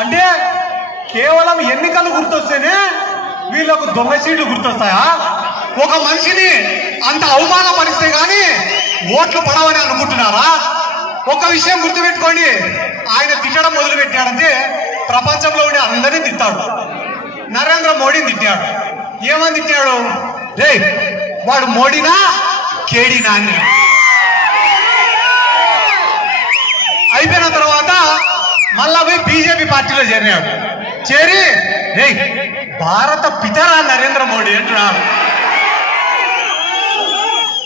అంటే కేవలం ఎన్నికలు గుర్తొస్తేనే వీళ్ళకు దొంగ సీట్లు గుర్తొస్తాయా? ఒక మనిషిని అంత అవమానపరిస్తే గాని ఓట్లు పడవని అనుకుంటున్నారా? ఒక విషయం గుర్తుపెట్టుకోండి, ఆయన తిట్టడం మొదలు పెట్టాడంటే ప్రపంచంలో ఉండే అందరినీ తిట్టాడు. నరేంద్ర మోడీని తిట్టాడు. ఏమని తిట్టాడు? రే వాడు మోడీనా కేడీనా అని. అయిపోయిన తర్వాత మళ్ళా పోయి బీజేపీ పార్టీలో చేరినాడు. చేరి రే భారత పితరా నరేంద్ర మోడీ అంటున్నాడు.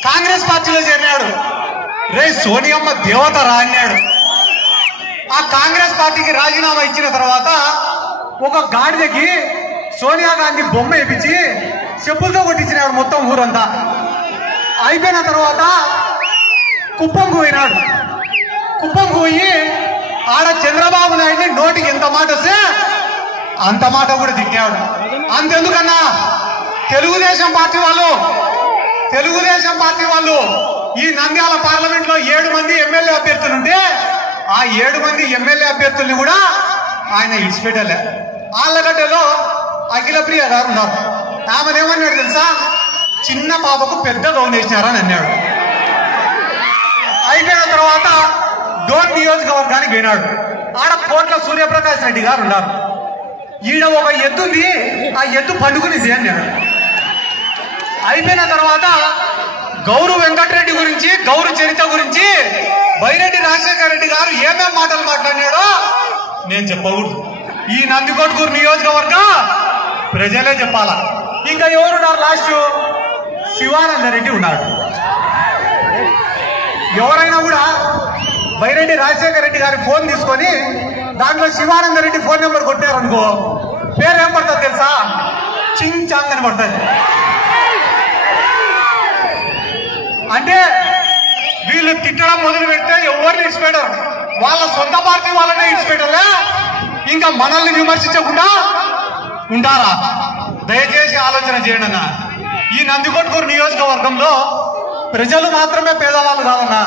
కాంగ్రెస్ పార్టీలో చేరినాడు. రే సోనియమ్మ దేవత రా అన్నాడు. ఆ కాంగ్రెస్ పార్టీకి రాజీనామా ఇచ్చిన తర్వాత ఒక గాడిదకి సోనియా గాంధీ బొమ్మ వేయించి చెప్పులతో కొట్టించినాడు మొత్తం ఊరంతా. అయిపోయిన తర్వాత కుప్పంకు పోయినాడు. కుప్పంకు పోయి ఆడ చంద్రబాబు నాయుడిని నోటికి ఎంత మాట వస్తే అంత మాట కూడా తిట్టాడు. అంతెందుకన్నా తెలుగుదేశం పార్టీ వాళ్ళు ఈ నంద్యాల పార్లమెంట్ లో 7 మంది ఎమ్మెల్యే అభ్యర్థులుంటే ఆ 7 మంది ఎమ్మెల్యే అభ్యర్థుల్ని కూడా ఆయన ఇడిచిపెట్టలే. ఆళ్ళగడ్డలో అఖిలప్రియ గారు ఉన్నారు. ఆమెనేమన్నాడు తెలుసా? చిన్న పాపకు పెద్ద గౌన్ వేసినారని అన్నాడు. అయిపోయిన తర్వాత డోన్ నియోజకవర్గానికి పోయినాడు. ఆడ కోట్ల సూర్యప్రకాష్ రెడ్డి గారు ఉన్నారు. ఈడ ఒక ఎద్దుంది, ఆ ఎద్దు పండుకునిది అన్నాడు. అయిపోయిన తర్వాత గౌరు వెంకటరెడ్డి గురించి, గౌరు చరిత్ర గురించి బైరెడ్డి రాజశేఖర రెడ్డి గారు ఏమేం మాటలు మాట్లాడినాడో నేను చెప్పకూడదు. ఈ నందికొట్కూరు నియోజకవర్గ ప్రజలే చెప్పాలా. ఇంకా ఎవరున్నారు? లాస్ట్ శివానందరెడ్డి ఉన్నాడు. ఎవరైనా కూడా బైరెడ్డి రాజశేఖర రెడ్డి గారి ఫోన్ తీసుకొని దాంట్లో శివానందరెడ్డి ఫోన్ నెంబర్ కొట్టారనుకో, పేరేం పడుతుంది తెలుసా? చింగ్ చాంగ్ అని పడుతుంది. అంటే వీళ్ళు తిట్టడం మొదలు పెడితే ఎవరిని ఇచ్చిపెట్టారు, వాళ్ళ సొంత పార్టీ వాళ్ళనే ఇచ్చిపెట్టారా? ఇంకా మనల్ని విమర్శించకుండా ఉంటారా? దయచేసి ఆలోచన చేయండి అన్న. ఈ నందికొట్కూరు నియోజకవర్గంలో ప్రజలు మాత్రమే పేదవాళ్ళు కాదన్నా.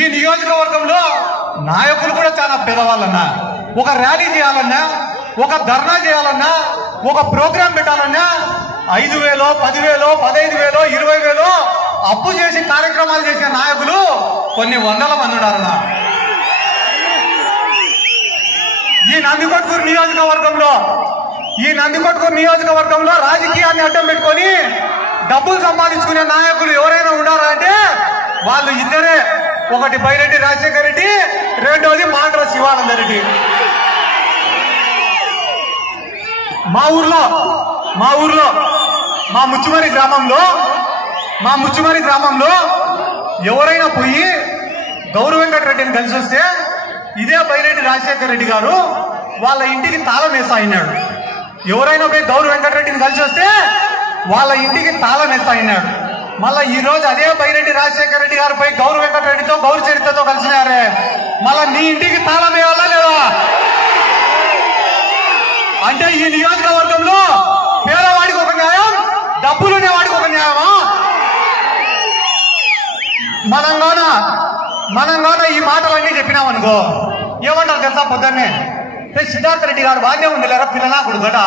ఈ నియోజకవర్గంలో నాయకులు కూడా చాలా పేదవాళ్ళన్నా. ఒక ర్యాలీ చేయాలన్నా, ఒక ధర్నా చేయాలన్నా, ఒక ప్రోగ్రాం పెట్టాలన్నా 5,000, 10,000, 15,000, 20,000 అప్పు చేసి కార్యక్రమాలు చేసే నాయకులు కొన్ని వందల మంది ఉన్నారన్నా. ఈ నందికొట్కూరు నియోజకవర్గంలో రాజకీయాన్ని అడ్డం పెట్టుకొని డబ్బులు సంపాదించుకునే నాయకులు ఎవరైనా ఉన్నారా అంటే వాళ్ళు ఇద్దరే. ఒకటి బైరెడ్డి రాజశేఖర రెడ్డి, రెండోది మాండ్ర శివానందరెడ్డి. మా ఊర్లో మా ముచ్చుమరి గ్రామంలో ఎవరైనా పోయి గౌరు వెంకటరెడ్డిని కలిసి వస్తే ఇదే బైరెడ్డి రాజశేఖర రెడ్డి గారు వాళ్ళ ఇంటికి తాళం వేసాయినాడు. ఎవరైనా పోయి గౌరు వెంకటరెడ్డిని కలిసి వస్తే వాళ్ళ ఇంటికి తాళం వేసాయినాడు. మళ్ళా ఈ రోజు అదే బైరెడ్డి రాజశేఖర రెడ్డి గారు పోయి గౌరు వెంకటరెడ్డితో, గౌరు చరిత్రతో కలిసినారే, మళ్ళా నీ ఇంటికి తాళం వేయాలా లేదా? అంటే ఈ నియోజకవర్గంలో పేదవాడికి ఒక న్యాయం, డబ్బులునేవాడికి ఒక న్యాయమా? మనంగాన ఈ మాటలన్నీ చెప్పినామనుకో ఏమంటారు తెలుసా? పొద్దున్నే సిద్ధార్థ రెడ్డి గారు బాగానే ఉంది లేరా పిల్లనా కొడుకట.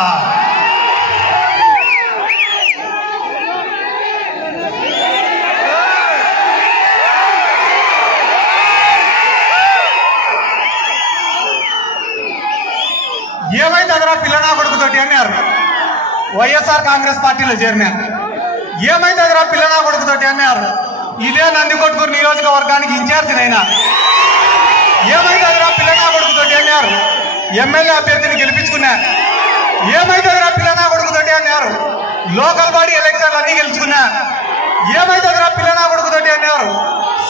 ఏమైతే అదరా పిల్లనా కొడుకుతోటి అన్నారు. వైఎస్ఆర్ కాంగ్రెస్ పార్టీలో చేరినారు. ఏమైతే అదరా పిల్లనా కొడుకుతోటి అన్నారు. ఇదే నందికొట్కూరు నియోజకవర్గానికి ఇన్ఛార్జి అయినా. ఏమైతే అదరా పిల్లనా కొడుకుతోటి అన్నారు. ఎమ్మెల్యే అభ్యర్థిని గెలిపించుకున్నారు. ఏమైతే అదరా పిల్లనా కొడుకుతోటి అన్నారు. లోకల్ బాడీ ఎలక్షన్లు అన్ని గెలుచుకున్నారు. ఏమైతే అదరా పిల్లనా కొడుకుతోటి అన్నారు.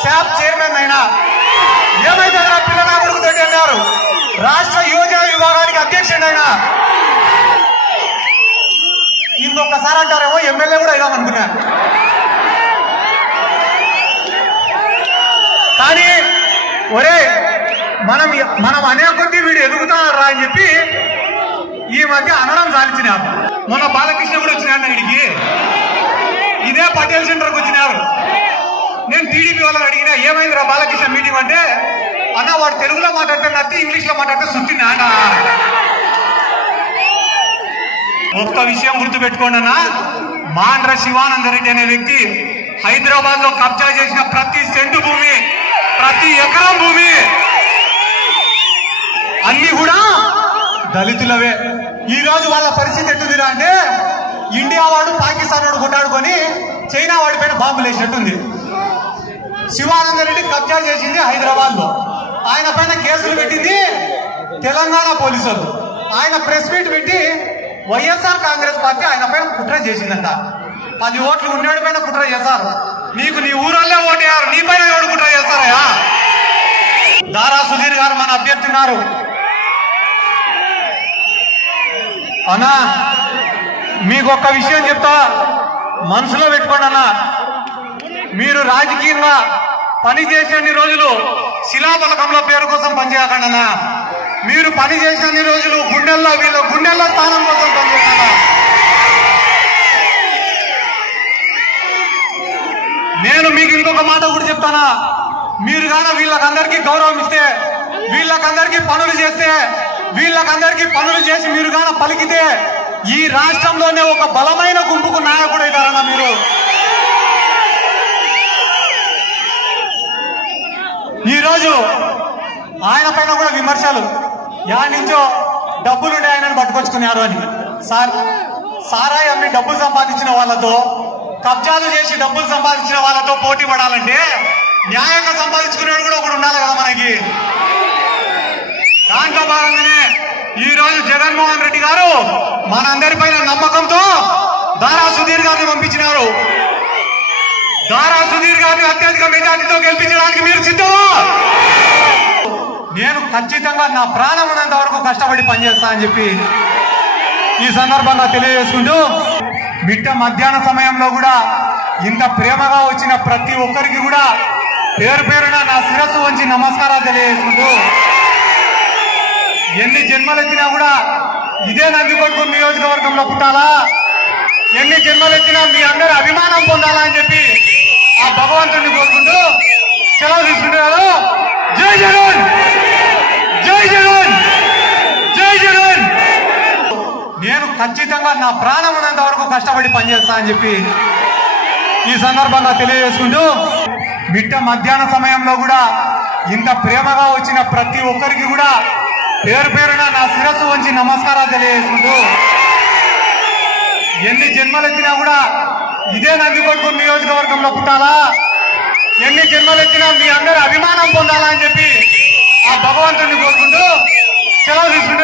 శాప్ చైర్మన్ అయినా. ఏమైతే అదరా పిల్లనా కొడుకుతోటి అన్నారు. రాష్ట్ర యువజన విభాగానికి అధ్యక్షుడైనా. ఇంకొకసారి అంటారేమో ఎమ్మెల్యే కూడా అయినామనుకున్నా. కానీ ఒరే మనం అనే కొద్దీ వీడు ఎదుగుతారా అని చెప్పి ఈ మధ్య అనడం సాధించినారు. మొన్న బాలకృష్ణ కూడా వచ్చినాడు ఇడికి. ఇదే పటేల్ సెంటర్కి వచ్చినారు. నేను టీడీపీ వాళ్ళని అడిగినా ఏమైందిరా బాలకృష్ణ మీటింగ్ అంటే, అన్న వాడు తెలుగులో మాట్లాడితే నచ్చి ఇంగ్లీష్ లో మాట్లాడితే సుట్టినా ఒక్క విషయం గుర్తుపెట్టుకోండి అన్న, మాండ్ర శివానంద రెడ్డి అనే వ్యక్తి హైదరాబాద్ లో కబ్జా చేసిన ప్రతి సెంటు భూమి, ప్రతి ఎకరం భూమి అన్ని కూడా దళితులవే. ఈ రోజు వాళ్ళ పరిస్థితి ఎట్టుందిరా అంటే, ఇండియా వాడు పాకిస్తాన్ వాడు కొట్టాడుకొని చైనా వాడి పైన బాంబులు వేసినట్టుంది. శివానంద రెడ్డి కబ్జా చేసింది హైదరాబాద్ లో, ఆయన పైన కేసులు పెట్టింది తెలంగాణ పోలీసులు. ఆయన ప్రెస్ మీట్ పెట్టి వైఎస్ఆర్ కాంగ్రెస్ పార్టీ ఆయన పైన కుట్ర చేసిందంట. 10 ఓట్లు ఉండేవాడి పైన కుట్ర చేశారు. నీకు నీ ఊరల్లే ఓటేయారు, నీ పైన ఎవడు కుట్ర చేస్తారయ్యా? దారా సుధీర్ గారు మన అభ్యర్థి ఉన్నారు అన్నా. మీకు ఒక్క విషయం చెప్తా, మనసులో పెట్టుకోండి అన్నా. మీరు రాజకీయంగా పని చేసేన్ని రోజులు శిలాఫలకంలో పేరు కోసం పనిచేయకండి అన్నా. మీరు పని చేసిన రోజులు గుండెల్లో, వీళ్ళ గుండెల్లో స్థానం కోసం పనిచేయాలన్నా. నేను మీకు ఇంకొక మాట కూడా చెప్తానా, మీరు గాన వీళ్ళకందరికీ గౌరవం ఇస్తే, వీళ్ళకందరికీ పనులు చేస్తే, వీళ్ళకందరికీ పనులు చేసి మీరు గాన పలికితే, ఈ రాష్ట్రంలోనే ఒక బలమైన గుంపుకు నాయకుడు అవుతారన్నా మీరు. ఈ రోజు ఆయన పైన కూడా విమర్శలు, యాడ్ నుంచో డబ్బులుండే ఆయనను పట్టుకొచ్చుకున్నారు అని. సారాయి అమ్మి డబ్బులు సంపాదించిన వాళ్ళతో, కబ్జాలు చేసి డబ్బులు సంపాదించిన వాళ్ళతో పోటీ పడాలంటే న్యాయంగా సంపాదించుకునేవాడు కూడా ఒకడు ఉండాలి కదా మనకి. దాంట్లో భాగంగానే ఈ రోజు జగన్మోహన్ రెడ్డి గారు మనందరిపైన నమ్మకంతో దారా సుధీర్ గారిని పంపించినారు. దారా సుధీర్ గారిని అత్యధిక మెజార్టీతో గెలిపించడానికి మీరు సిద్ధమా? నేను ఖచ్చితంగా నా ప్రాణం ఉన్నంత వరకు కష్టపడి పనిచేస్తానని చెప్పి ఈ సందర్భంగా తెలియజేసుకుంటూ, మిట్ట మధ్యాహ్న సమయంలో కూడా ఇంత ప్రేమగా వచ్చిన ప్రతి ఒక్కరికి కూడా పేరు పేరున నా శిరస్సు వంచి నమస్కారాలు తెలియజేసుకుంటూ, ఎన్ని జన్మలెత్తినా కూడా ఇదే నందికొట్కూరు నియోజకవర్గంలో పుట్టాలా, ఎన్ని జన్మలెత్తినా మీ అందరి అభిమానం పొందాలా అని చెప్పి ఆ భగవంతుడిని కోరుకుంటూ సెలవు తీసుకుంటున్నారు. జై జగన్, జై జగన్, జై జగన్. నేను ఖచ్చితంగా నా ప్రాణం ఉన్నంత వరకు కష్టపడి పనిచేస్తానని చెప్పి ఈ సందర్భంగా తెలియజేసుకుంటూ, మిట్ట మధ్యాహ్న సమయంలో కూడా ఇంత ప్రేమగా వచ్చిన ప్రతి ఒక్కరికి కూడా పేరు పేరున నా శిరస్సు వంచి నమస్కారాలు తెలియజేసుకుంటూ, ఎన్ని జన్మలెత్తినా కూడా ఇదే నందికొట్కూరు నియోజకవర్గంలో పుట్టాలా, ఎన్ని జన్మలెత్తినా మీ అందరి అభిమానం పొందాలా అని చెప్పి ఆ భగవంతుడిని కోరుకుంటూ సెలవు తీసుకుంటూ